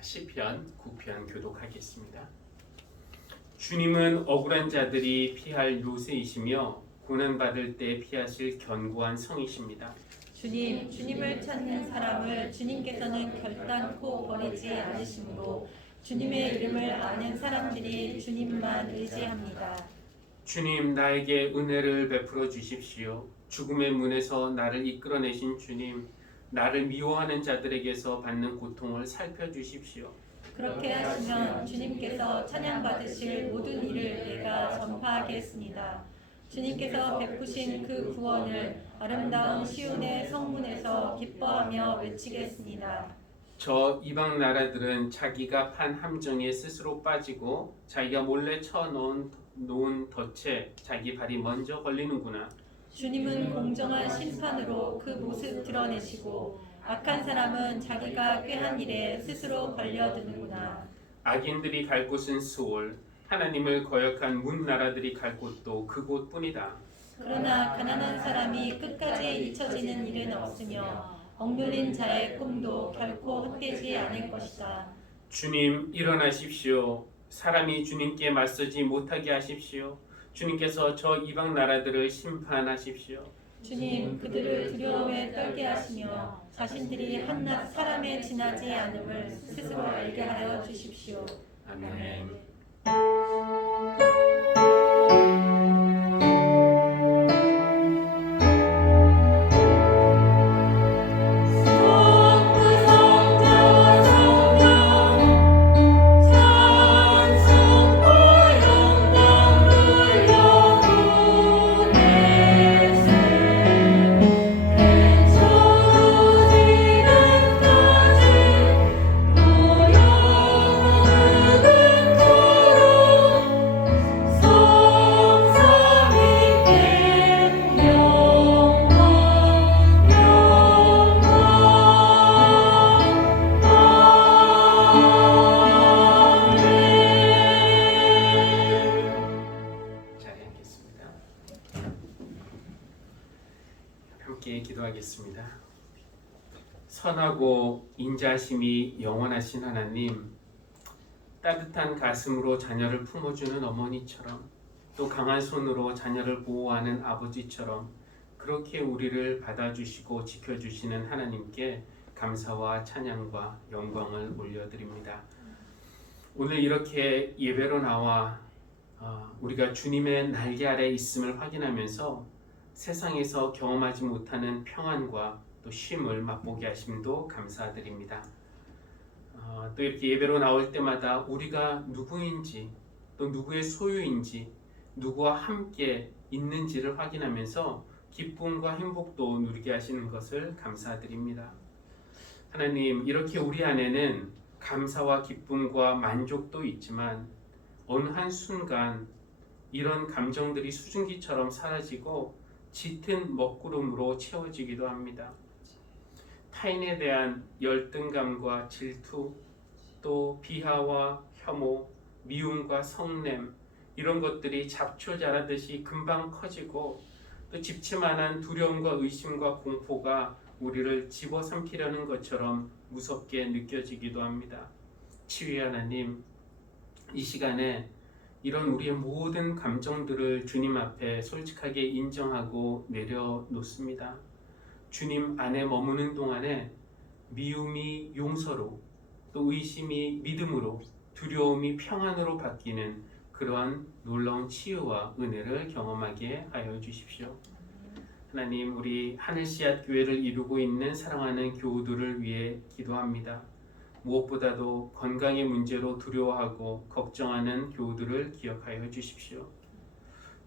시편 9편 교독하겠습니다. 주님은 억울한 자들이 피할 요새이시며 고난받을 때 피하실 견고한 성이십니다. 주님을 찾는 사람을 주님께서는 결단코 버리지 않으시므로 주님의 이름을 아는 사람들이 주님만 의지합니다. 주님, 나에게 은혜를 베풀어 주십시오. 죽음의 문에서 나를 이끌어내신 주님, 나를 미워하는 자들에게서 받는 고통을 살펴주십시오. 그렇게 하시면 주님께서 찬양받으실 모든 일을 내가 전파하겠습니다. 주님께서 베푸신 그 구원을 아름다운 시온의 성문에서 기뻐하며 외치겠습니다. 저 이방 나라들은 자기가 판 함정에 스스로 빠지고 자기가 몰래 쳐놓은 덫에 자기 발이 먼저 걸리는구나. 주님은 공정한 심판으로 그 모습 드러내시고 악한 사람은 자기가 꾀한 일에 스스로 걸려드는구나. 악인들이 갈 곳은 수올, 하나님을 거역한 문 나라들이 갈 곳도 그곳뿐이다. 그러나 가난한 사람이 끝까지 잊혀지는 일은 없으며 억눌린 자의 꿈도 결코 헛되지 않을 것이다. 주님, 일어나십시오. 사람이 주님께 맞서지 못하게 하십시오. 주님께서 저 이방 나라들을 심판하십시오. 주님, 그들을 두려움에 떨게 하시며 자신들이 한낱 사람에 지나지 않음을 스스로 알게 하여 주십시오. 아멘. 함께 기도하겠습니다. 선하고 인자심이 영원하신 하나님, 따뜻한 가슴으로 자녀를 품어주는 어머니처럼 또 강한 손으로 자녀를 보호하는 아버지처럼 그렇게 우리를 받아주시고 지켜주시는 하나님께 감사와 찬양과 영광을 올려드립니다. 오늘 이렇게 예배로 나와 우리가 주님의 날개 아래 있음을 확인하면서 세상에서 경험하지 못하는 평안과 또 쉼을 맛보게 하심도 감사드립니다. 또 이렇게 예배로 나올 때마다 우리가 누구인지 또 누구의 소유인지 누구와 함께 있는지를 확인하면서 기쁨과 행복도 누리게 하시는 것을 감사드립니다. 하나님, 이렇게 우리 안에는 감사와 기쁨과 만족도 있지만 어느 한순간 이런 감정들이 수증기처럼 사라지고 짙은 먹구름으로 채워지기도 합니다. 타인에 대한 열등감과 질투, 또 비하와 혐오, 미움과 성냄, 이런 것들이 잡초 자라듯이 금방 커지고 또 집채만한 두려움과 의심과 공포가 우리를 집어삼키려는 것처럼 무섭게 느껴지기도 합니다. 치유의 하나님, 이 시간에 이런 우리의 모든 감정들을 주님 앞에 솔직하게 인정하고 내려놓습니다. 주님 안에 머무는 동안에 미움이 용서로, 또 의심이 믿음으로, 두려움이 평안으로 바뀌는 그러한 놀라운 치유와 은혜를 경험하게 하여 주십시오. 하나님, 우리 하늘씨앗 교회를 이루고 있는 사랑하는 교우들을 위해 기도합니다. 무엇보다도 건강의 문제로 두려워하고 걱정하는 교우들을 기억하여 주십시오.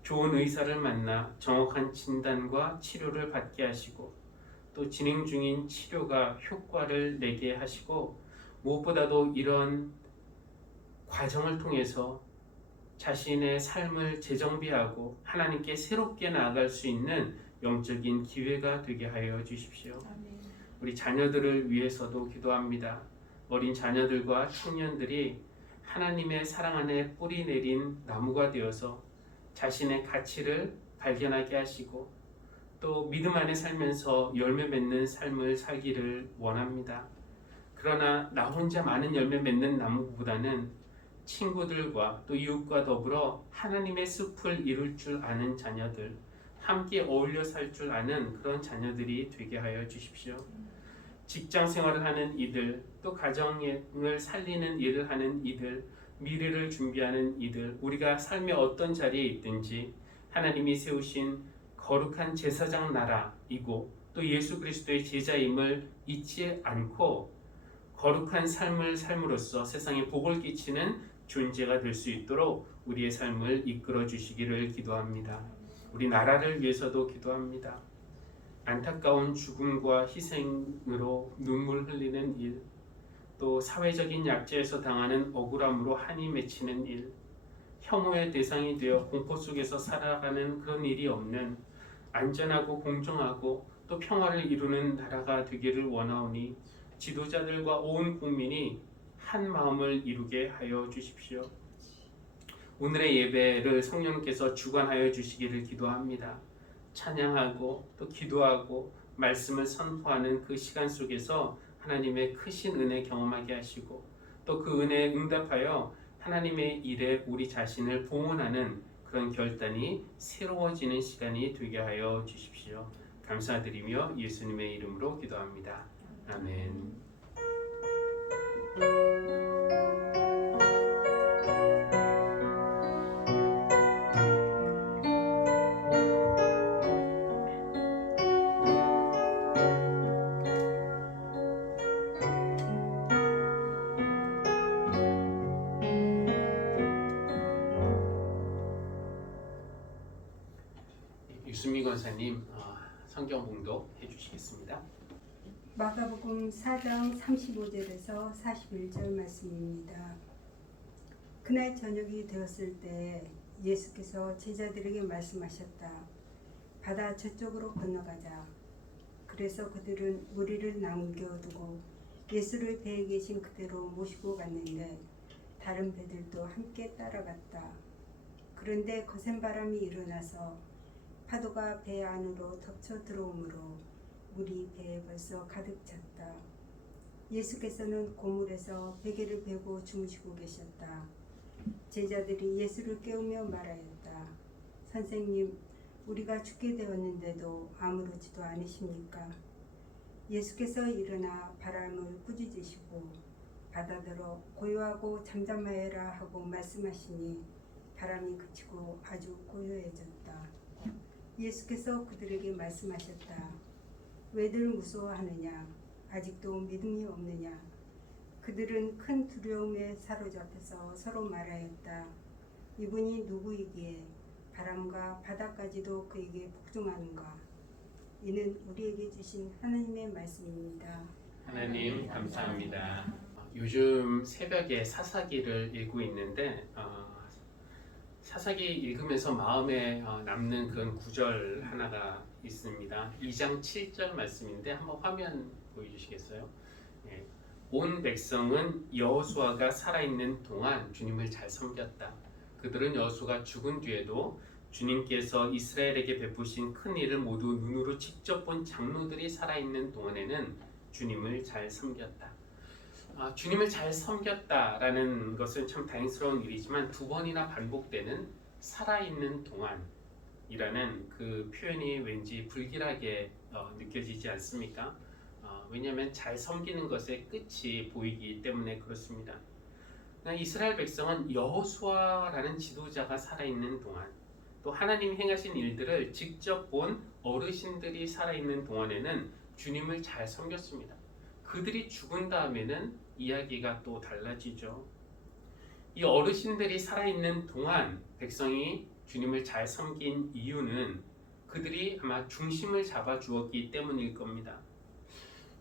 좋은 의사를 만나 정확한 진단과 치료를 받게 하시고 또 진행 중인 치료가 효과를 내게 하시고 무엇보다도 이런 과정을 통해서 자신의 삶을 재정비하고 하나님께 새롭게 나아갈 수 있는 영적인 기회가 되게 하여 주십시오. 우리 자녀들을 위해서도 기도합니다. 어린 자녀들과 청년들이 하나님의 사랑 안에 뿌리 내린 나무가 되어서 자신의 가치를 발견하게 하시고 또 믿음 안에 살면서 열매 맺는 삶을 살기를 원합니다. 그러나 나 혼자 많은 열매 맺는 나무보다는 친구들과 또 이웃과 더불어 하나님의 숲을 이룰 줄 아는 자녀들, 함께 어울려 살 줄 아는 그런 자녀들이 되게 하여 주십시오. 직장 생활을 하는 이들, 또 가정을 살리는 일을 하는 이들, 미래를 준비하는 이들, 우리가 삶의 어떤 자리에 있든지 하나님이 세우신 거룩한 제사장 나라이고 또 예수 그리스도의 제자임을 잊지 않고 거룩한 삶을 삶으로써 세상에 복을 끼치는 존재가 될 수 있도록 우리의 삶을 이끌어 주시기를 기도합니다. 우리 나라를 위해서도 기도합니다. 안타까운 죽음과 희생으로 눈물 흘리는 일, 또 사회적인 약자에서 당하는 억울함으로 한이 맺히는 일, 혐오의 대상이 되어 공포 속에서 살아가는 그런 일이 없는 안전하고 공정하고 또 평화를 이루는 나라가 되기를 원하오니 지도자들과 온 국민이 한 마음을 이루게 하여 주십시오. 오늘의 예배를 성령께서 주관하여 주시기를 기도합니다. 찬양하고 또 기도하고 말씀을 선포하는 그 시간 속에서 하나님의 크신 은혜 경험하게 하시고 또 그 은혜에 응답하여 하나님의 일에 우리 자신을 봉헌하는 그런 결단이 새로워지는 시간이 되게 하여 주십시오. 감사드리며 예수님의 이름으로 기도합니다. 아멘. 유수미 권사님 성경 봉독 해주시겠습니다. 마가복음 4장 35절에서 41절 말씀입니다. 그날 저녁이 되었을 때 예수께서 제자들에게 말씀하셨다. 바다 저쪽으로 건너가자. 그래서 그들은 무리를 남겨두고 예수를 배에 계신 그대로 모시고 갔는데 다른 배들도 함께 따라갔다. 그런데 거센 바람이 일어나서 파도가 배 안으로 덮쳐 들어오므로 물이 배에 벌써 가득 찼다. 예수께서는 고물에서 베개를 베고 주무시고 계셨다. 제자들이 예수를 깨우며 말하였다. 선생님, 우리가 죽게 되었는데도 아무렇지도 않으십니까? 예수께서 일어나 바람을 꾸짖으시고 바다더러 고요하고 잠잠하여라 하고 말씀하시니 바람이 그치고 아주 고요해졌다. 예수께서 그들에게 말씀하셨다. 왜들 무서워하느냐? 아직도 믿음이 없느냐? 그들은 큰 두려움에 사로잡혀서 서로 말하였다. 이분이 누구이기에 바람과 바다까지도 그에게 복종하는가? 이는 우리에게 주신 하나님의 말씀입니다. 하나님 감사합니다. 요즘 새벽에 사사기를 읽고 있는데 사사기 읽으면서 마음에 남는 그런 구절 하나가 있습니다. 2장 7절 말씀인데 한번 화면 보여주시겠어요? 네. 온 백성은 여호수아가 살아있는 동안 주님을 잘 섬겼다. 그들은 여호수아가 죽은 뒤에도 주님께서 이스라엘에게 베푸신 큰 일을 모두 눈으로 직접 본 장로들이 살아있는 동안에는 주님을 잘 섬겼다. 주님을 잘 섬겼다라는 것은 참 다행스러운 일이지만 두 번이나 반복되는 살아있는 동안이라는 그 표현이 왠지 불길하게 느껴지지 않습니까? 왜냐하면 잘 섬기는 것의 끝이 보이기 때문에 그렇습니다. 이스라엘 백성은 여호수아라는 지도자가 살아있는 동안, 또 하나님 행하신 일들을 직접 본 어르신들이 살아있는 동안에는 주님을 잘 섬겼습니다. 그들이 죽은 다음에는 이야기가 또 달라지죠. 이 어르신들이 살아있는 동안 백성이 주님을 잘 섬긴 이유는 그들이 아마 중심을 잡아 주었기 때문일 겁니다.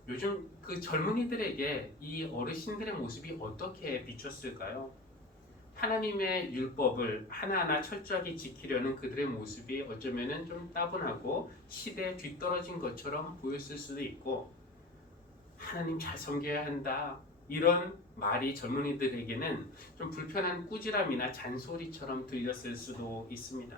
요즘 그 젊은이들에게 이 어르신들의 모습이 어떻게 비쳤을까요? 하나님의 율법을 하나하나 철저하게 지키려는 그들의 모습이 어쩌면은 좀 따분하고 시대에 뒤떨어진 것처럼 보였을 수도 있고, 하나님 잘 섬겨야 한다, 이런 말이 젊은이들에게는 좀 불편한 꾸지람이나 잔소리처럼 들렸을 수도 있습니다.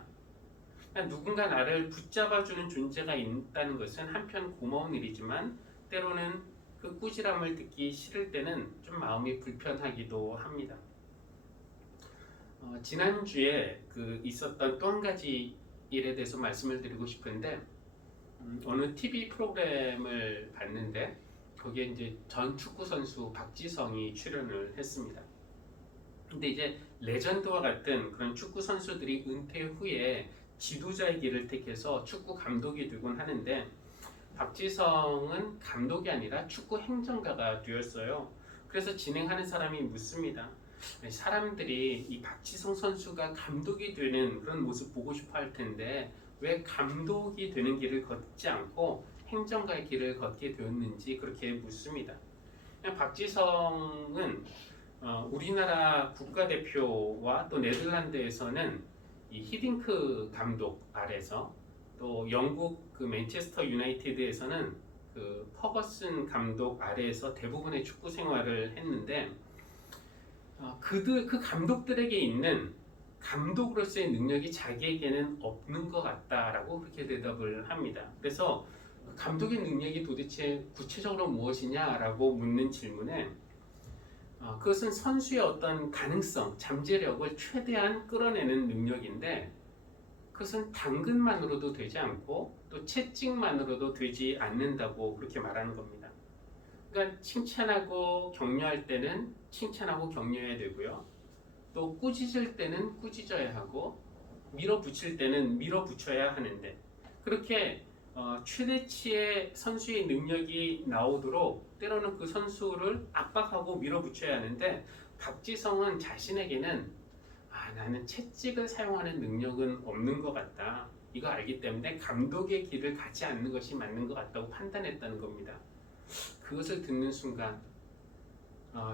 누군가 나를 붙잡아주는 존재가 있다는 것은 한편 고마운 일이지만 때로는 그 꾸지람을 듣기 싫을 때는 좀 마음이 불편하기도 합니다. 지난주에 그 있었던 또 한 가지 일에 대해서 말씀을 드리고 싶은데, 어느 TV 프로그램을 봤는데 거기에 이제 전 축구 선수 박지성이 출연을 했습니다. 근데 이제 레전드와 같은 그런 축구 선수들이 은퇴 후에 지도자의 길을 택해서 축구 감독이 되곤 하는데, 박지성은 감독이 아니라 축구 행정가가 되었어요. 그래서 진행하는 사람이 묻습니다. 사람들이 이 박지성 선수가 감독이 되는 그런 모습 보고 싶어 할 텐데 왜 감독이 되는 길을 걷지 않고 행정가의 길을 걷게 되었는지 그렇게 묻습니다. 박지성은 우리나라 국가대표와 또 네덜란드에서는 이 히딩크 감독 아래서, 또 영국 그 맨체스터 유나이티드에서는 그 퍼거슨 감독 아래에서 대부분의 축구 생활을 했는데, 그 감독들에게 있는 감독으로서의 능력이 자기에게는 없는 것 같다라고 그렇게 대답을 합니다. 그래서 감독의 능력이 도대체 구체적으로 무엇이냐라고 묻는 질문에 그것은 선수의 어떤 가능성, 잠재력을 최대한 끌어내는 능력인데 그것은 당근만으로도 되지 않고 또 채찍만으로도 되지 않는다고 그렇게 말하는 겁니다. 그러니까 칭찬하고 격려할 때는 칭찬하고 격려해야 되고요. 또 꾸짖을 때는 꾸짖어야 하고 밀어붙일 때는 밀어붙여야 하는데, 그렇게 최대치의 선수의 능력이 나오도록 때로는 그 선수를 압박하고 밀어붙여야 하는데, 박지성은 자신에게는 나는 채찍을 사용하는 능력은 없는 것 같다, 이거 알기 때문에 감독의 길을 가지 않는 것이 맞는 것 같다고 판단했다는 겁니다. 그것을 듣는 순간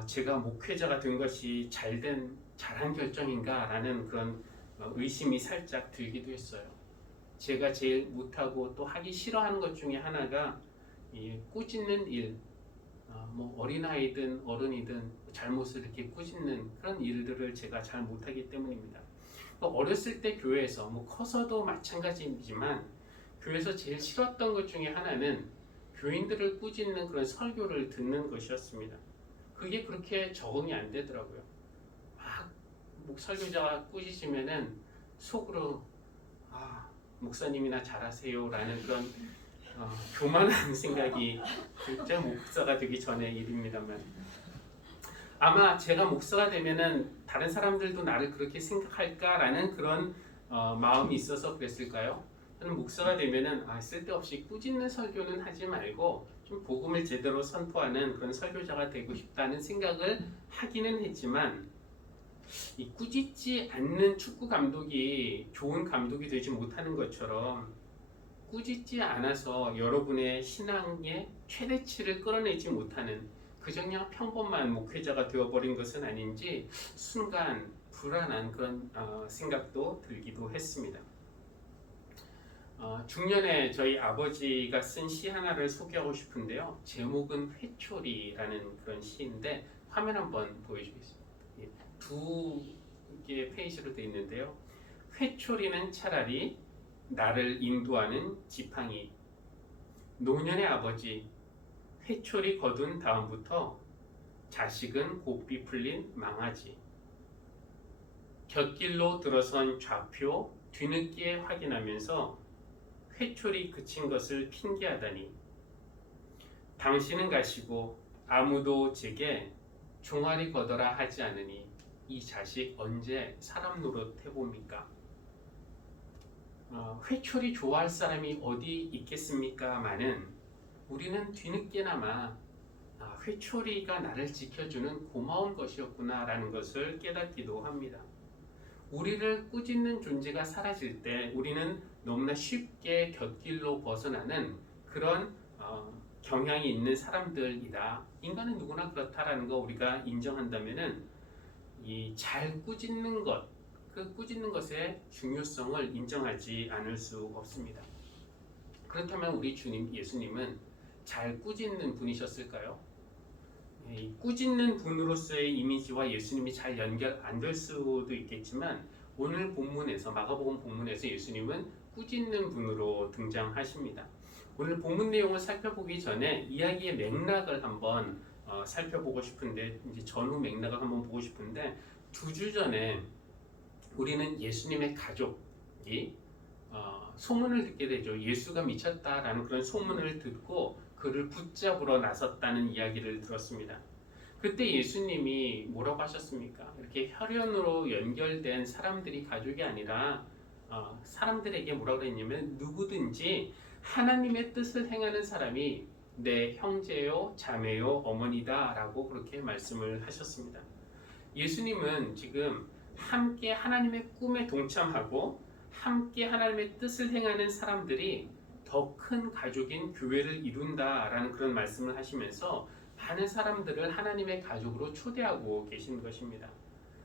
제가 목회자가 된 것이 잘한 결정인가 라는 그런 의심이 살짝 들기도 했어요. 제가 제일 못하고 또 하기 싫어하는 것 중에 하나가 이 꾸짖는 일, 뭐 어린아이든 어른이든 잘못을 이렇게 꾸짖는 그런 일들을 제가 잘 못하기 때문입니다. 어렸을 때 교회에서, 뭐 커서도 마찬가지지만 교회에서 제일 싫었던 것 중에 하나는 교인들을 꾸짖는 그런 설교를 듣는 것이었습니다. 그게 그렇게 적응이 안 되더라고요. 막 설교자가 꾸짖으면은 속으로 목사님이나 잘하세요라는 그런 교만한 생각이 진짜 목사가 되기 전의 일입니다만, 아마 제가 목사가 되면은 다른 사람들도 나를 그렇게 생각할까라는 그런 마음이 있어서 그랬을까요? 저는 목사가 되면은 쓸데없이 꾸짖는 설교는 하지 말고 좀 복음을 제대로 선포하는 그런 설교자가 되고 싶다는 생각을 하기는 했지만, 이 꾸짖지 않는 축구 감독이 좋은 감독이 되지 못하는 것처럼 꾸짖지 않아서 여러분의 신앙의 최대치를 끌어내지 못하는 그저냥 평범한 목회자가 되어버린 것은 아닌지 순간 불안한 그런 생각도 들기도 했습니다. 중년에 저희 아버지가 쓴 시 하나를 소개하고 싶은데요. 제목은 회초리라는 그런 시인데 화면 한번 보여주겠습니다. 두 2개의 페이지로 되어 있는데요. 회초리는 차라리 나를 인도하는 지팡이, 노년의 아버지, 회초리 거둔 다음부터 자식은 곱비 풀린 망아지, 곁길로 들어선 좌표 뒤늦게 확인하면서 회초리 그친 것을 핑계하다니, 당신은 가시고 아무도 제게 종아리 걷어라 하지 않으니 이 자식 언제 사람 노릇 해봅니까? 회초리 좋아할 사람이 어디 있겠습니까? 마는 우리는 뒤늦게나마 회초리가 나를 지켜주는 고마운 것이었구나 라는 것을 깨닫기도 합니다. 우리를 꾸짖는 존재가 사라질 때 우리는 너무나 쉽게 곁길로 벗어나는 그런 경향이 있는 사람들이다. 인간은 누구나 그렇다라는 거 우리가 인정한다면은 이 잘 꾸짖는 것, 그 꾸짖는 것의 중요성을 인정하지 않을 수 없습니다. 그렇다면 우리 주님 예수님은 잘 꾸짖는 분이셨을까요? 꾸짖는 분으로서의 이미지와 예수님이 잘 연결 안 될 수도 있겠지만 오늘 본문에서 마가복음 본문에서 예수님은 꾸짖는 분으로 등장하십니다. 오늘 본문 내용을 살펴보기 전에 이야기의 맥락을 한번 살펴보고 싶은데 이제 전후 맥락을 한번 보고 싶은데 2주 전에 우리는 예수님의 가족이 소문을 듣게 되죠. 예수가 미쳤다라는 그런 소문을 듣고 그를 붙잡으러 나섰다는 이야기를 들었습니다. 그때 예수님이 뭐라고 하셨습니까? 이렇게 혈연으로 연결된 사람들이 가족이 아니라 사람들에게 뭐라고 그랬냐면 누구든지 하나님의 뜻을 행하는 사람이 내 형제요, 자매요, 어머니다 라고 그렇게 말씀을 하셨습니다. 예수님은 지금 함께 하나님의 꿈에 동참하고 함께 하나님의 뜻을 행하는 사람들이 더 큰 가족인 교회를 이룬다라는 그런 말씀을 하시면서 많은 사람들을 하나님의 가족으로 초대하고 계신 것입니다.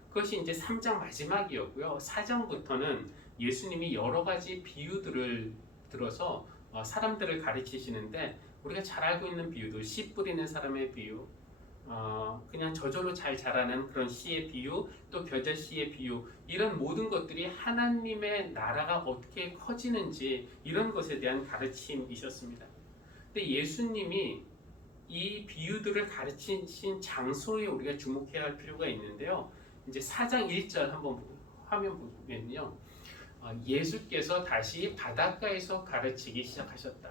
그것이 이제 3장 마지막이었고요. 4장부터는 예수님이 여러 가지 비유들을 들어서 사람들을 가르치시는데 우리가 잘 알고 있는 비유도 씨 뿌리는 사람의 비유, 그냥 저절로 잘 자라는 그런 씨의 비유, 또 겨자 씨의 비유, 이런 모든 것들이 하나님의 나라가 어떻게 커지는지 이런 것에 대한 가르침이셨습니다. 근데 예수님이 이 비유들을 가르치신 장소에 우리가 주목해야 할 필요가 있는데요. 이제 4장 1절 한번 화면 보면요. 예수께서 다시 바닷가에서 가르치기 시작하셨다.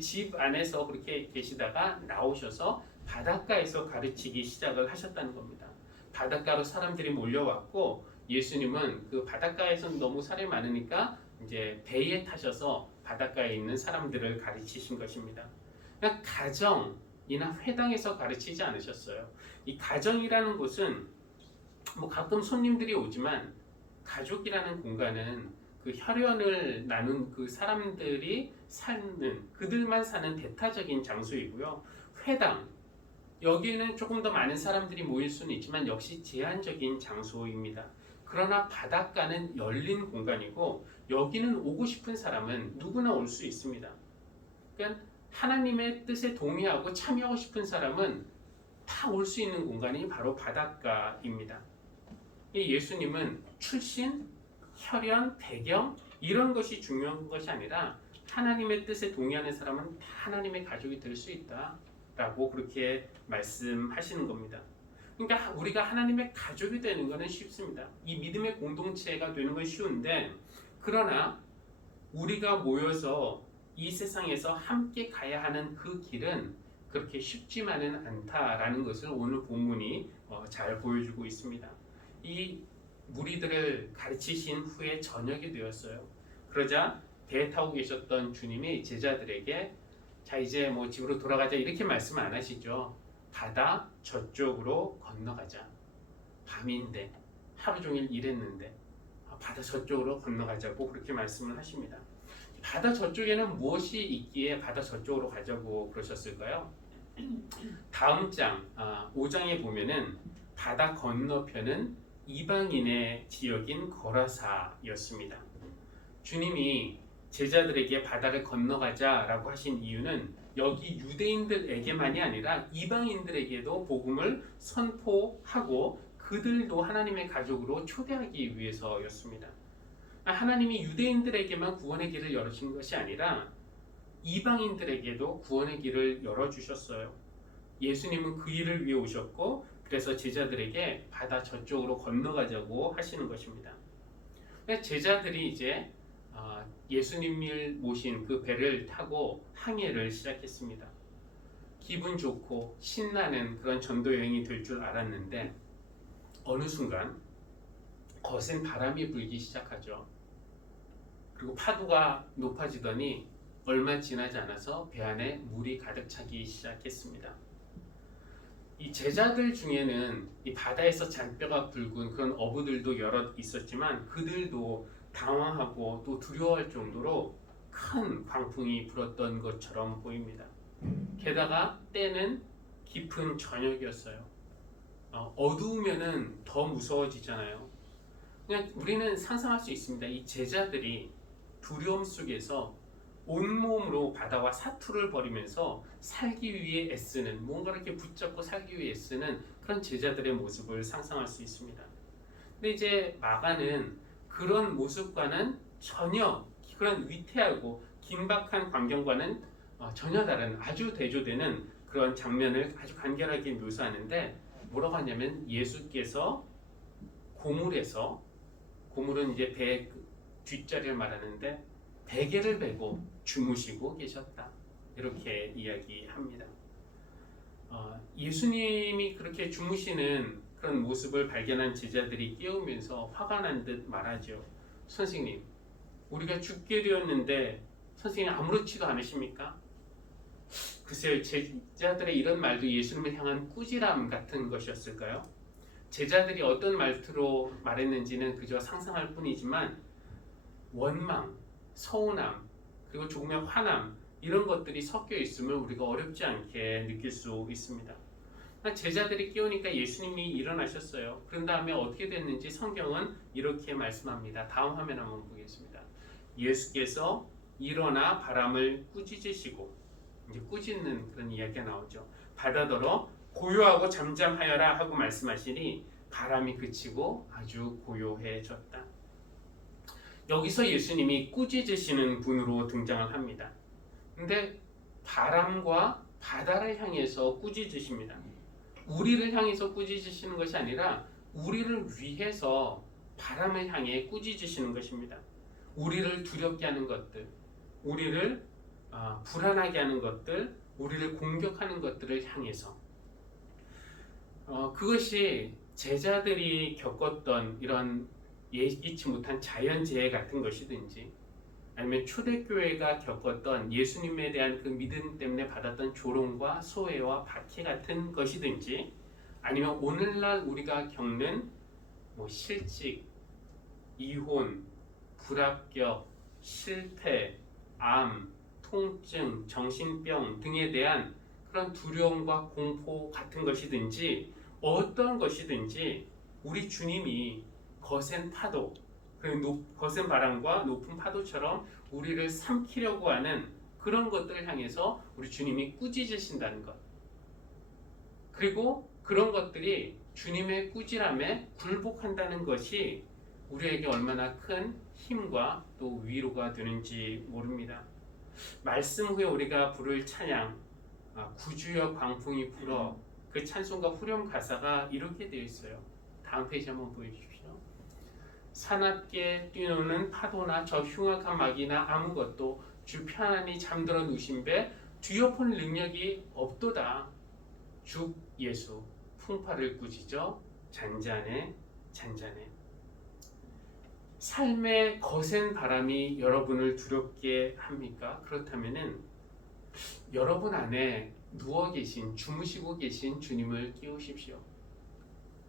집 안에서 그렇게 계시다가 나오셔서 바닷가에서 가르치기 시작을 하셨다는 겁니다. 바닷가로 사람들이 몰려왔고 예수님은 그 바닷가에서 너무 사람이 많으니까 이제 배에 타셔서 바닷가에 있는 사람들을 가르치신 것입니다. 그냥 가정이나 회당에서 가르치지 않으셨어요. 이 가정이라는 곳은 뭐 가끔 손님들이 오지만 가족이라는 공간은 그 혈연을 나눈 그 사람들이 사는 그들만 사는 대타적인 장소이고요. 회당 여기는 조금 더 많은 사람들이 모일 수는 있지만 역시 제한적인 장소입니다. 그러나 바닷가는 열린 공간이고 여기는 오고 싶은 사람은 누구나 올 수 있습니다. 그러니까 하나님의 뜻에 동의하고 참여하고 싶은 사람은 다 올 수 있는 공간이 바로 바닷가입니다. 예수님은 출신, 혈연, 배경 이런 것이 중요한 것이 아니라 하나님의 뜻에 동의하는 사람은 다 하나님의 가족이 될 수 있다라고 그렇게 말씀하시는 겁니다. 그러니까 우리가 하나님의 가족이 되는 것은 쉽습니다. 이 믿음의 공동체가 되는 건 쉬운데 그러나 우리가 모여서 이 세상에서 함께 가야 하는 그 길은 그렇게 쉽지만은 않다라는 것을 오늘 본문이 잘 보여주고 있습니다. 이 무리들을 가르치신 후에 저녁이 되었어요. 그러자 배에 타고 계셨던 주님이 제자들에게 자 이제 뭐 집으로 돌아가자 이렇게 말씀 안 하시죠. 바다 저쪽으로 건너가자. 밤인데 하루 종일 일했는데 바다 저쪽으로 건너가자고 그렇게 말씀을 하십니다. 바다 저쪽에는 무엇이 있기에 바다 저쪽으로 가자고 그러셨을까요? 다음 장 5장에 보면은 바다 건너편은 이방인의 지역인 거라사였습니다. 주님이 제자들에게 바다를 건너가자라고 하신 이유는 여기 유대인들에게만이 아니라 이방인들에게도 복음을 선포하고 그들도 하나님의 가족으로 초대하기 위해서였습니다. 하나님이 유대인들에게만 구원의 길을 열어주신 것이 아니라 이방인들에게도 구원의 길을 열어주셨어요. 예수님은 그 일을 위해 오셨고 그래서 제자들에게 바다 저쪽으로 건너가자고 하시는 것입니다. 제자들이 이제 예수님을 모신 그 배를 타고 항해를 시작했습니다. 기분 좋고 신나는 그런 전도 여행이 될 줄 알았는데 어느 순간 거센 바람이 불기 시작하죠. 그리고 파도가 높아지더니 얼마 지나지 않아서 배 안에 물이 가득 차기 시작했습니다. 이 제자들 중에는 이 바다에서 잔뼈가 굵은 그런 어부들도 여럿 있었지만 그들도 당황하고 또 두려워할 정도로 큰 광풍이 불었던 것처럼 보입니다. 게다가 때는 깊은 저녁이었어요. 어두우면은 더 무서워지잖아요. 그냥 우리는 상상할 수 있습니다. 이 제자들이 두려움 속에서 온몸으로 바다와 사투를 벌이면서 살기 위해 애쓰는, 뭔가를 이렇게 붙잡고 살기 위해 애쓰는 그런 제자들의 모습을 상상할 수 있습니다. 근데 이제 마가는 그런 모습과는 전혀, 그런 위태하고 긴박한 광경과는 전혀 다른 아주 대조되는 그런 장면을 아주 간결하게 묘사하는데 뭐라고 하냐면 예수께서 고물에서, 고물은 이제 배 뒷자리를 말하는데 베개를 베고 주무시고 계셨다, 이렇게 이야기합니다. 예수님이 그렇게 주무시는 그런 모습을 발견한 제자들이 깨우면서 화가 난 듯 말하죠. 선생님, 우리가 죽게 되었는데 선생님 아무렇지도 않으십니까? 글쎄요, 제자들의 이런 말도 예수님을 향한 꾸지람 같은 것이었을까요? 제자들이 어떤 말투로 말했는지는 그저 상상할 뿐이지만 원망, 서운함, 그리고 조금의 화남, 이런 것들이 섞여 있음을 우리가 어렵지 않게 느낄 수 있습니다. 제자들이 깨우니까 예수님이 일어나셨어요. 그런 다음에 어떻게 됐는지 성경은 이렇게 말씀합니다. 다음 화면 한번 보겠습니다. 예수께서 일어나 바람을 꾸짖으시고, 이제 꾸짖는 그런 이야기가 나오죠. 바다더러 고요하고 잠잠하여라 하고 말씀하시니 바람이 그치고 아주 고요해졌다. 여기서 예수님이 꾸짖으시는 분으로 등장을 합니다. 근데 바람과 바다를 향해서 꾸짖으십니다. 우리를 향해서 꾸짖으시는 것이 아니라 우리를 위해서 바람을 향해 꾸짖으시는 것입니다. 우리를 두렵게 하는 것들, 우리를 불안하게 하는 것들, 우리를 공격하는 것들을 향해서, 그것이 제자들이 겪었던 이런 예기치 못한 자연재해 같은 것이든지, 아니면 초대교회가 겪었던 예수님에 대한 그 믿음 때문에 받았던 조롱과 소외와 박해 같은 것이든지, 아니면 오늘날 우리가 겪는 실직, 이혼, 불합격, 실패, 암, 통증, 정신병 등에 대한 그런 두려움과 공포 같은 것이든지, 어떤 것이든지 우리 주님이 거센 파도, 거센 바람과 높은 파도처럼 우리를 삼키려고 하는 그런 것들을 향해서 우리 주님이 꾸짖으신다는 것, 그리고 그런 것들이 주님의 꾸지람에 굴복한다는 것이 우리에게 얼마나 큰 힘과 또 위로가 되는지 모릅니다. 말씀 후에 우리가 부를 찬양, 구주여 광풍이 불어, 그 찬송가 후렴 가사가 이렇게 되어 있어요. 다음 페이지 한번 보여주십시오. 사납게 뛰노는 파도나 저 흉악한 막이나 아무것도 주 편안히 잠들어 누신 배 뒤엎을 능력이 없도다. 주 예수 풍파를 꾸짖어 잔잔해 잔잔해. 삶의 거센 바람이 여러분을 두렵게 합니까? 그렇다면은 여러분 안에 누워 계신, 주무시고 계신 주님을 깨우십시오.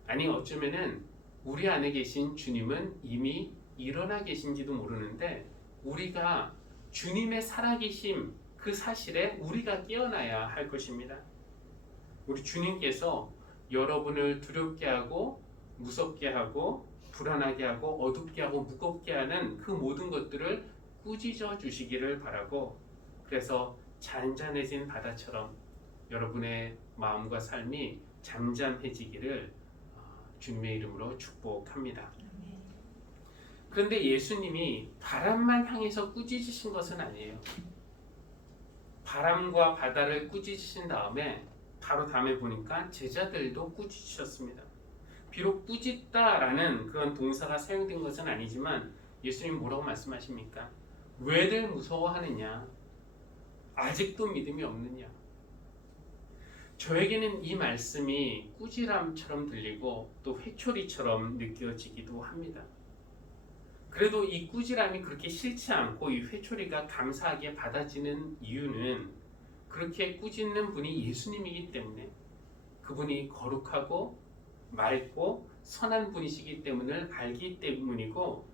아니, 어쩌면은 우리 안에 계신 주님은 이미 일어나 계신지도 모르는데 우리가 주님의 살아계심, 그 사실에 우리가 깨어나야 할 것입니다. 우리 주님께서 여러분을 두렵게 하고 무섭게 하고 불안하게 하고 어둡게 하고 무겁게 하는 그 모든 것들을 꾸짖어 주시기를 바라고, 그래서 잔잔해진 바다처럼 여러분의 마음과 삶이 잠잠해지기를 주님의 이름으로 축복합니다. 그런데 예수님이 바람만 향해서 꾸짖으신 것은 아니에요. 바람과 바다를 꾸짖으신 다음에 바로 다음에 보니까 제자들도 꾸짖으셨습니다. 비록 꾸짖다라는 그런 동사가 사용된 것은 아니지만 예수님 뭐라고 말씀하십니까? 왜들 무서워하느냐? 아직도 믿음이 없느냐? 저에게는 이 말씀이 꾸지람처럼 들리고 또 회초리처럼 느껴지기도 합니다. 그래도 이 꾸지람이 그렇게 싫지 않고 이 회초리가 감사하게 받아지는 이유는 그렇게 꾸짖는 분이 예수님이기 때문에 그분이 거룩하고 맑고 선한 분이시기 때문을 알기 때문이고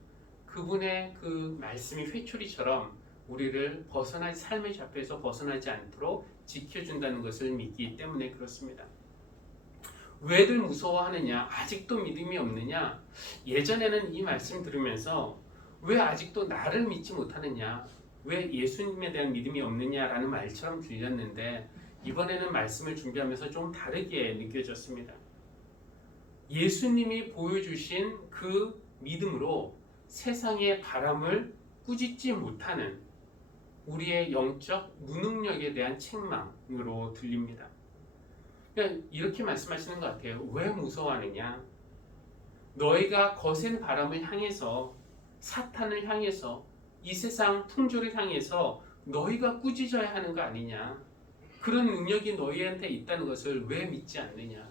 그분의 그 말씀이 회초리처럼 우리를 삶의 잡혀서 벗어나지 않도록 지켜준다는 것을 믿기 때문에 그렇습니다. 왜들 무서워하느냐? 아직도 믿음이 없느냐? 예전에는 이 말씀 들으면서 왜 아직도 나를 믿지 못하느냐? 왜 예수님에 대한 믿음이 없느냐라는 말처럼 들렸는데 이번에는 말씀을 준비하면서 좀 다르게 느껴졌습니다. 예수님이 보여주신 그 믿음으로 세상의 바람을 꾸짖지 못하는 우리의 영적 무능력에 대한 책망으로 들립니다. 그러니까 이렇게 말씀하시는 것 같아요. 왜 무서워하느냐? 너희가 거센 바람을 향해서 사탄을 향해서 이 세상 풍조를 향해서 너희가 꾸짖어야 하는 거 아니냐? 그런 능력이 너희한테 있다는 것을 왜 믿지 않느냐?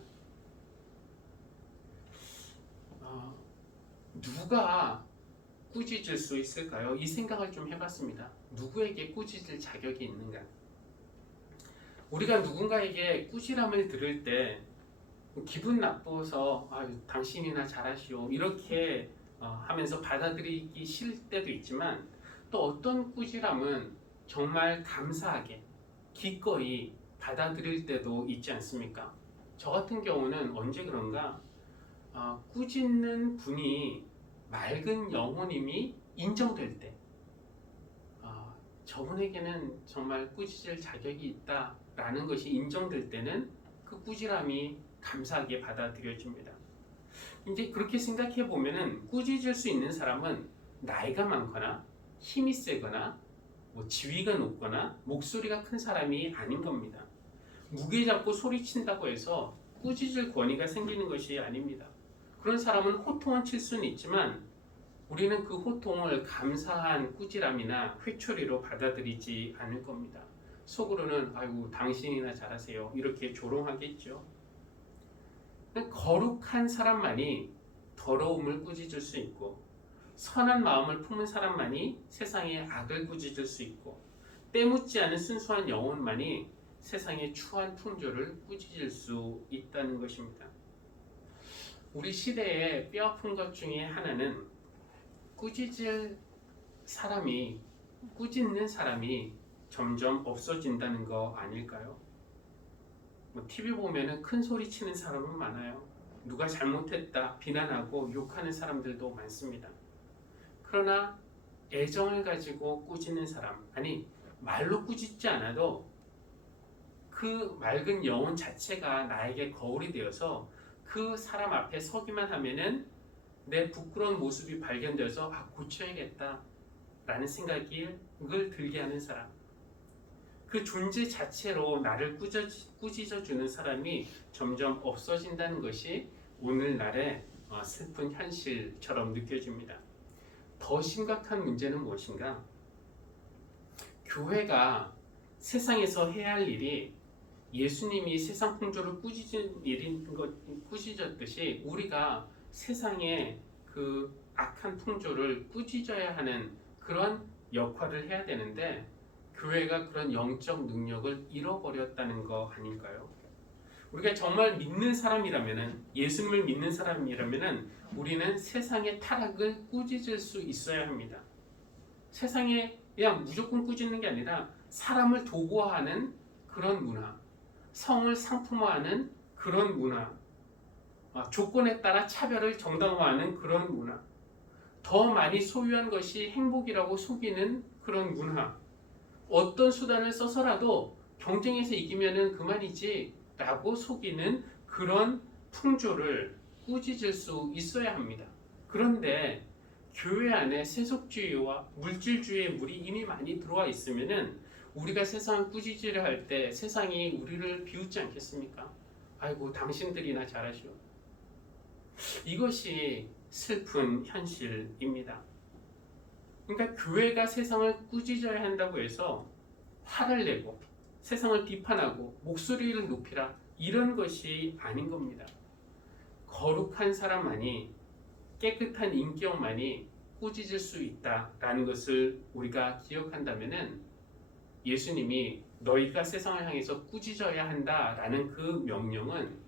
누가 꾸짖을 수 있을까요? 이 생각을 좀 해봤습니다. 누구에게 꾸짖을 자격이 있는가? 우리가 누군가에게 꾸지람을 들을 때 기분 나빠서 당신이나 잘하시오 이렇게 하면서 받아들이기 싫을 때도 있지만 또 어떤 꾸지람은 정말 감사하게 기꺼이 받아들일 때도 있지 않습니까? 저 같은 경우는 언제 그런가? 꾸짖는 분이 맑은 영혼임이 인정될 때 저분에게는 정말 꾸짖을 자격이 있다라는 것이 인정될 때는 그 꾸지람이 감사하게 받아들여집니다. 이제 그렇게 생각해 보면은 꾸짖을 수 있는 사람은 나이가 많거나 힘이 세거나 지위가 높거나 목소리가 큰 사람이 아닌 겁니다. 무게 잡고 소리친다고 해서 꾸짖을 권위가 생기는 것이 아닙니다. 그런 사람은 호통은 칠 수는 있지만 우리는 그 호통을 감사한 꾸지람이나 회초리로 받아들이지 않을 겁니다. 속으로는 아이고 당신이나 잘하세요 이렇게 조롱하겠죠. 거룩한 사람만이 더러움을 꾸짖을 수 있고 선한 마음을 품은 사람만이 세상의 악을 꾸짖을 수 있고 때묻지 않은 순수한 영혼만이 세상의 추한 풍조를 꾸짖을 수 있다는 것입니다. 우리 시대에 뼈아픈 것 중에 하나는 꾸짖는 사람이 점점 없어진다는 거 아닐까요? TV 보면은 큰 소리 치는 사람은 많아요. 누가 잘못했다 비난하고 욕하는 사람들도 많습니다. 그러나 애정을 가지고 꾸짖는 사람, 아니 말로 꾸짖지 않아도 그 맑은 영혼 자체가 나에게 거울이 되어서 그 사람 앞에 서기만 하면은 내 부끄러운 모습이 발견돼서 고쳐야겠다 라는 생각을 들게 하는 사람, 그 존재 자체로 나를 꾸짖어주는 사람이 점점 없어진다는 것이 오늘날의 슬픈 현실처럼 느껴집니다. 더 심각한 문제는 무엇인가? 교회가 세상에서 해야 할 일이 예수님이 세상 풍조를 꾸짖었듯이 우리가 세상의 그 악한 풍조를 꾸짖어야 하는 그런 역할을 해야 되는데 교회가 그런 영적 능력을 잃어버렸다는 거 아닐까요? 우리가 정말 믿는 사람이라면은, 예수님을 믿는 사람이라면은 우리는 세상의 타락을 꾸짖을 수 있어야 합니다. 세상에 그냥 무조건 꾸짖는 게 아니라 사람을 도구화하는 그런 문화, 성을 상품화하는 그런 문화, 조건에 따라 차별을 정당화하는 그런 문화, 더 많이 소유한 것이 행복이라고 속이는 그런 문화, 어떤 수단을 써서라도 경쟁에서 이기면은 그만이지 라고 속이는 그런 풍조를 꾸짖을 수 있어야 합니다. 그런데 교회 안에 세속주의와 물질주의의 물이 이미 많이 들어와 있으면은 우리가 세상을 꾸짖으려 할 때 세상이 우리를 비웃지 않겠습니까? 아이고 당신들이나 잘하시오. 이것이 슬픈 현실입니다. 그러니까 교회가 세상을 꾸짖어야 한다고 해서 화를 내고 세상을 비판하고 목소리를 높이라 이런 것이 아닌 겁니다. 거룩한 사람만이 깨끗한 인격만이 꾸짖을 수 있다라는 것을 우리가 기억한다면은 예수님이 너희가 세상을 향해서 꾸짖어야 한다라는 그 명령은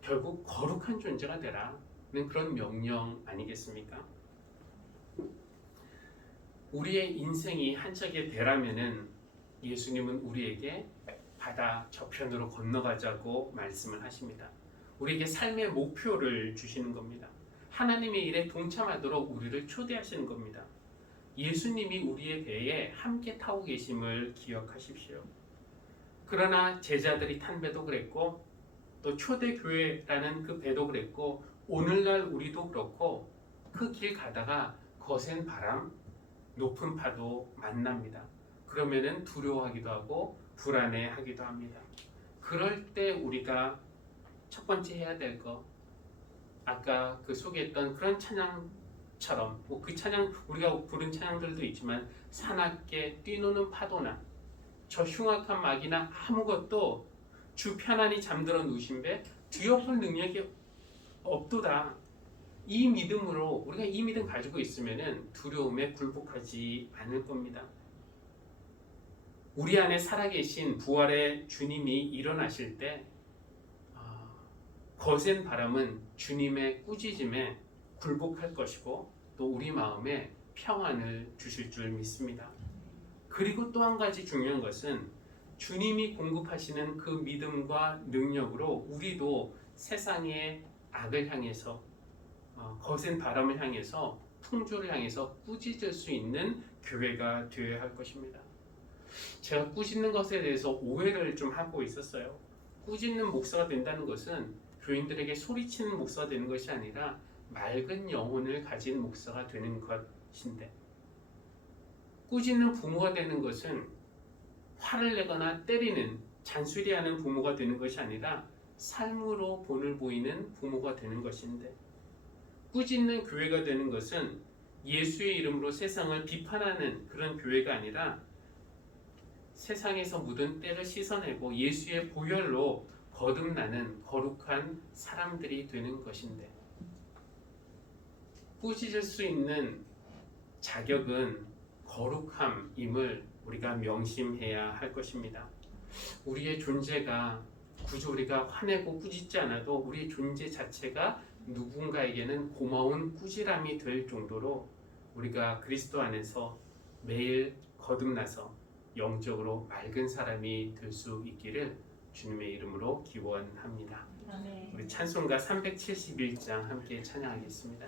결국 거룩한 존재가 되라는 그런 명령 아니겠습니까? 우리의 인생이 한적에 되라면은 예수님은 우리에게 바다 저편으로 건너가자고 말씀을 하십니다. 우리에게 삶의 목표를 주시는 겁니다. 하나님의 일에 동참하도록 우리를 초대하시는 겁니다. 예수님이 우리의 배에 함께 타고 계심을 기억하십시오. 그러나 제자들이 탄 배도 그랬고 또 초대교회라는 그 배도 그랬고 오늘날 우리도 그렇고 그 길 가다가 거센 바람, 높은 파도 만납니다. 그러면은 두려워하기도 하고 불안해하기도 합니다. 그럴 때 우리가 첫 번째 해야 될 거, 아까 그 소개했던 그런 찬양처럼 그 찬양 우리가 부른 찬양들도 있지만 사납게 뛰노는 파도나 저 흉악한 마귀나 아무것도 주 편안히 잠들어 누우신 배 뒤엎을 능력이 없도다. 이 믿음으로 우리가 이 믿음 가지고 있으면은 두려움에 굴복하지 않을 겁니다. 우리 안에 살아계신 부활의 주님이 일어나실 때 거센 바람은 주님의 꾸짖음에 굴복할 것이고 또 우리 마음에 평안을 주실 줄 믿습니다. 그리고 또 한 가지 중요한 것은 주님이 공급하시는 그 믿음과 능력으로 우리도 세상의 악을 향해서 거센 바람을 향해서 풍조를 향해서 꾸짖을 수 있는 교회가 되어야 할 것입니다. 제가 꾸짖는 것에 대해서 오해를 좀 하고 있었어요. 꾸짖는 목사가 된다는 것은 교인들에게 소리치는 목사가 되는 것이 아니라 맑은 영혼을 가진 목사가 되는 것인데, 꾸짖는 부모가 되는 것은 화를 내거나 때리는 잔소리하는 부모가 되는 것이 아니라 삶으로 본을 보이는 부모가 되는 것인데, 꾸짖는 교회가 되는 것은 예수의 이름으로 세상을 비판하는 그런 교회가 아니라 세상에서 묻은 때를 씻어내고 예수의 보혈로 거듭나는 거룩한 사람들이 되는 것인데, 꾸짖을 수 있는 자격은 거룩함임을 우리가 명심해야 할 것입니다. 우리의 존재가 굳이 우리가 화내고 꾸짖지 않아도 우리의 존재 자체가 누군가에게는 고마운 꾸지람이 될 정도로 우리가 그리스도 안에서 매일 거듭나서 영적으로 맑은 사람이 될 수 있기를 주님의 이름으로 기원합니다. 아멘. 우리 찬송가 371장 함께 찬양하겠습니다.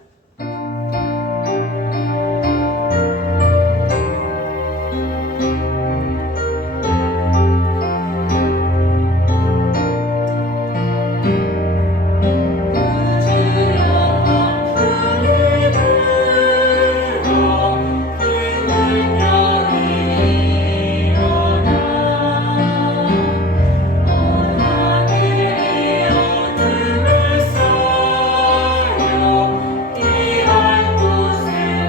이 할 곳에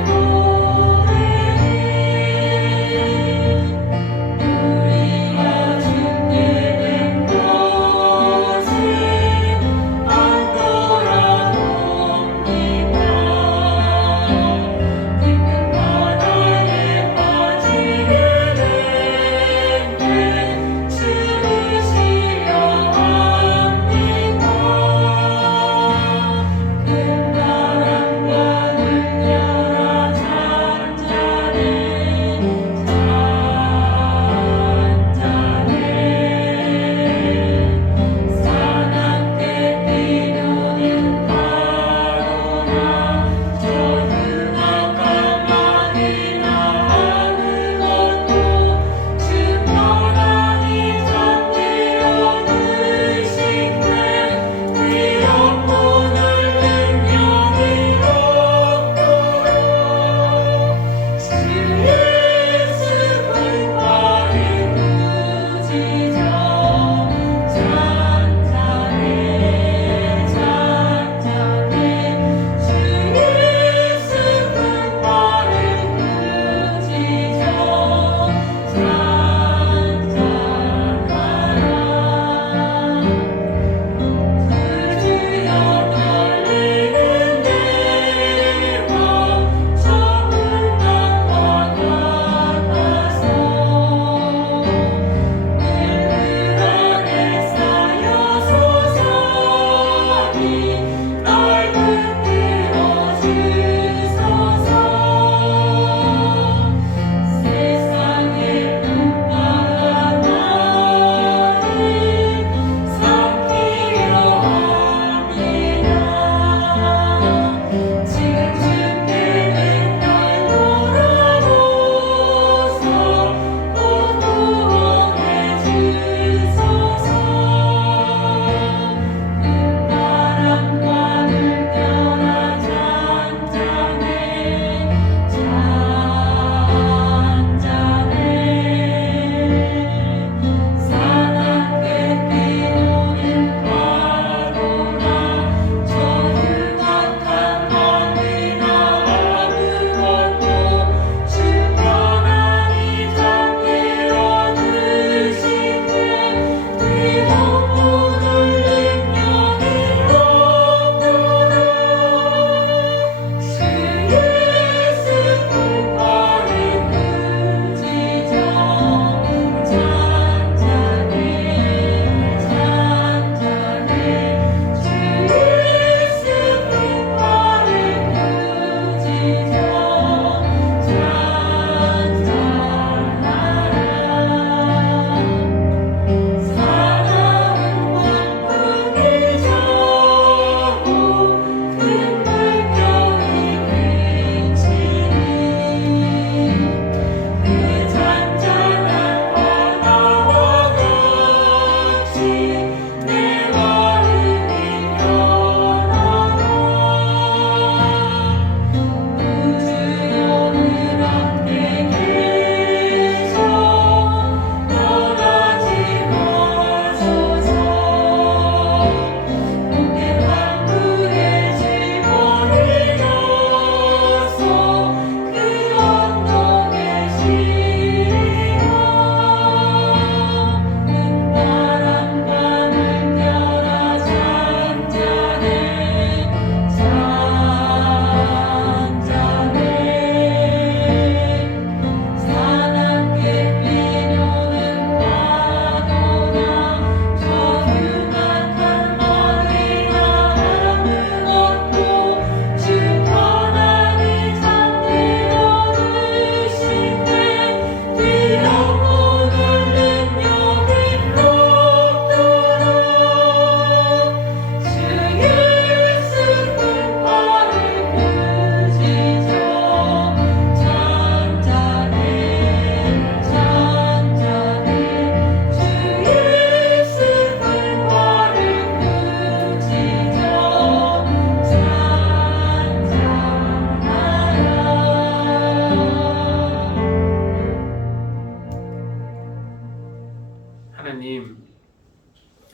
하나님,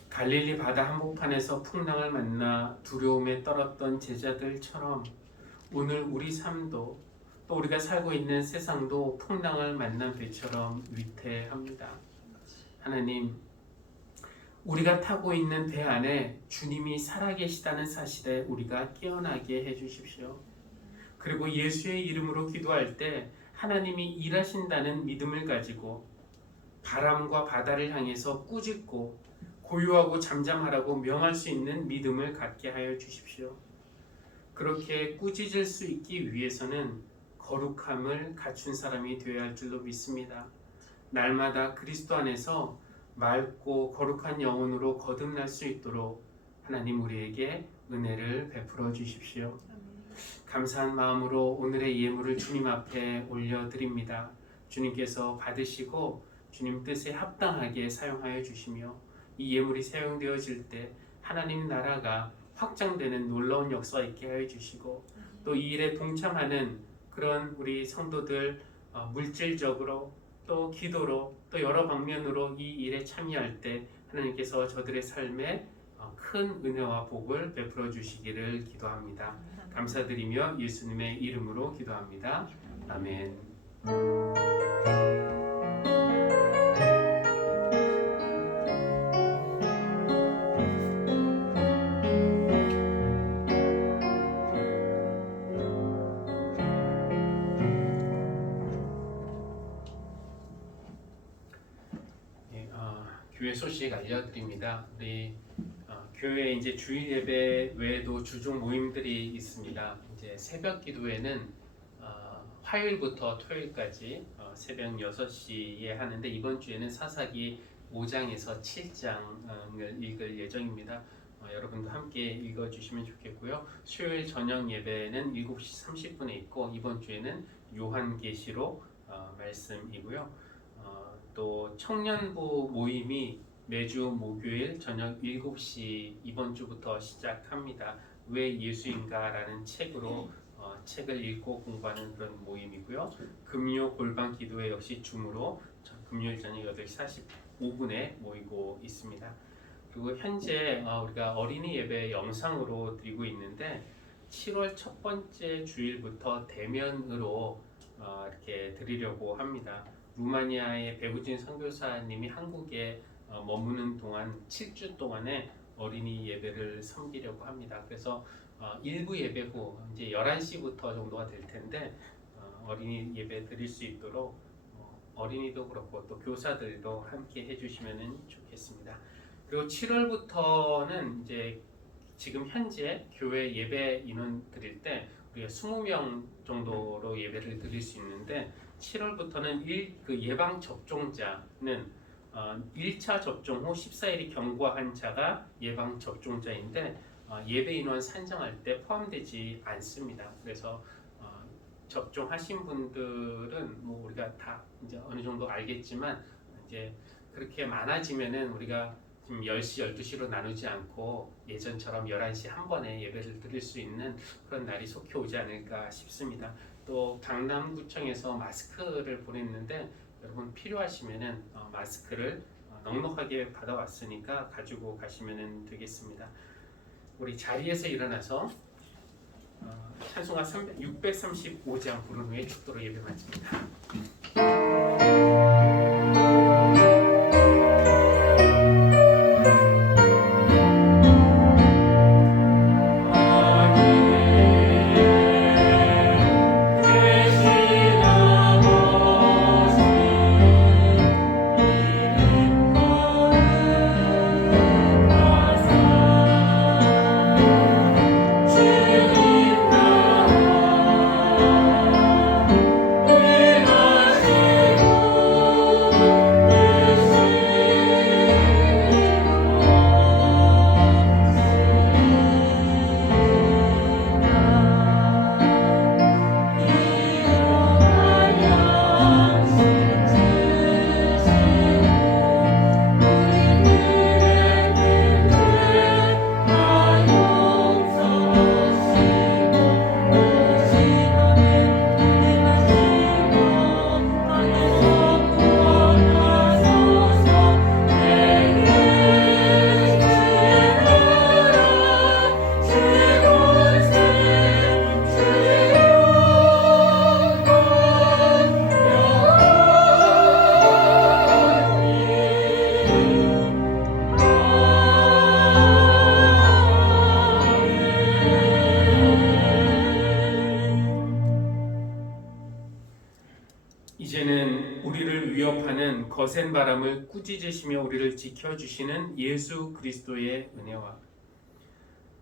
갈릴리 바다 한복판에서 풍랑을 만나 두려움에 떨었던 제자들처럼 오늘 우리 삶도 또 우리가 살고 있는 세상도 풍랑을 만난 배처럼 위태합니다. 하나님, 우리가 타고 있는 배 안에 주님이 살아계시다는 사실에 우리가 깨어나게 해주십시오. 그리고 예수의 이름으로 기도할 때 하나님이 일하신다는 믿음을 가지고 바람과 바다를 향해서 꾸짖고 고요하고 잠잠하라고 명할 수 있는 믿음을 갖게 하여 주십시오. 그렇게 꾸짖을 수 있기 위해서는 거룩함을 갖춘 사람이 되어야 할 줄로 믿습니다. 날마다 그리스도 안에서 맑고 거룩한 영혼으로 거듭날 수 있도록 하나님 우리에게 은혜를 베풀어 주십시오. 감사한 마음으로 오늘의 예물을 주님 앞에 올려드립니다. 주님께서 받으시고 주님 뜻에 합당하게 사용하여 주시며 이 예물이 사용되어질 때 하나님 나라가 확장되는 놀라운 역사가 있게 하여 주시고 또 이 일에 동참하는 그런 우리 성도들 물질적으로 또 기도로 또 여러 방면으로 이 일에 참여할 때 하나님께서 저들의 삶에 큰 은혜와 복을 베풀어 주시기를 기도합니다. 감사드리며 예수님의 이름으로 기도합니다. 아멘. 교회 소식 알려드립니다. 우리 교회에 이제 주일 예배 외에도 주중 모임들이 있습니다. 이제 새벽 기도회는 화요일부터 토요일까지 새벽 6시에 하는데 이번 주에는 사사기 5장에서 7장을 읽을 예정입니다. 여러분도 함께 읽어주시면 좋겠고요. 수요일 저녁 예배는 7시 30분에 있고 이번 주에는 요한계시록 말씀이고요. 또 청년부 모임이 매주 목요일 저녁 7시 이번 주부터 시작합니다. 왜 예수인가라는 책으로 책을 읽고 공부하는 그런 모임이고요. 금요 골방 기도회 역시 줌으로 금요일 저녁 8시 45분에 모이고 있습니다. 그리고 현재 우리가 어린이 예배 영상으로 드리고 있는데 7월 첫 번째 주일부터 대면으로 이렇게 드리려고 합니다. 루마니아의 배우진 선교사님이 한국에 머무는 동안 7주 동안에 어린이 예배를 섬기려고 합니다. 그래서 일부 예배 후 이제 11시부터 정도가 될 텐데 어린이 예배 드릴 수 있도록 어린이도 그렇고 또 교사들도 함께 해주시면 좋겠습니다. 그리고 7월부터는 이제 지금 현재 교회 예배 인원 드릴 때 우리가 20명 정도로 예배를 드릴 수 있는데 7월부터는 예방 접종자는 1차 접종 후 14일이 경과한 자가 예방 접종자인데 예배 인원 산정할 때 포함되지 않습니다. 그래서 접종하신 분들은 뭐 우리가 다 이제 어느 정도 알겠지만 이제 그렇게 많아지면은 우리가 지금 10시, 12시로 나누지 않고 예전처럼 11시 한 번에 예배를 드릴 수 있는 그런 날이 속히 오지 않을까 싶습니다. 또 강남구청에서 마스크를 보냈는데 여러분 필요하시면은 마스크를 넉넉하게 받아왔으니까 가지고 가시면 되겠습니다. 우리 자리에서 일어나서 찬송가 635장 부른 후에 축도로 예배 마칩니다. 거센 바람을 꾸짖으시며 우리를 지켜주시는 예수 그리스도의 은혜와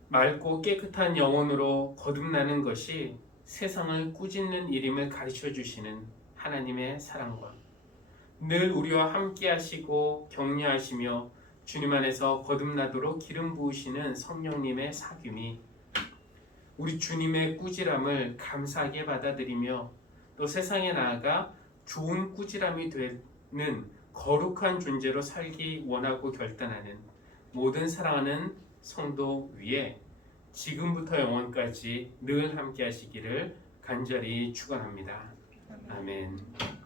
맑고 깨끗한 영혼으로 거듭나는 것이 세상을 꾸짖는 일임을 가르쳐 주시는 하나님의 사랑과 늘 우리와 함께 하시고 격려하시며 주님 안에서 거듭나도록 기름 부으시는 성령님의 사귐이 우리 주님의 꾸지람을 감사하게 받아들이며 또 세상에 나아가 좋은 꾸지람이 되는 거룩한 존재로 살기 원하고 결단하는 모든 사랑하는 성도 위에 지금부터 영원까지 늘 함께 하시기를 간절히 축원합니다. 아멘.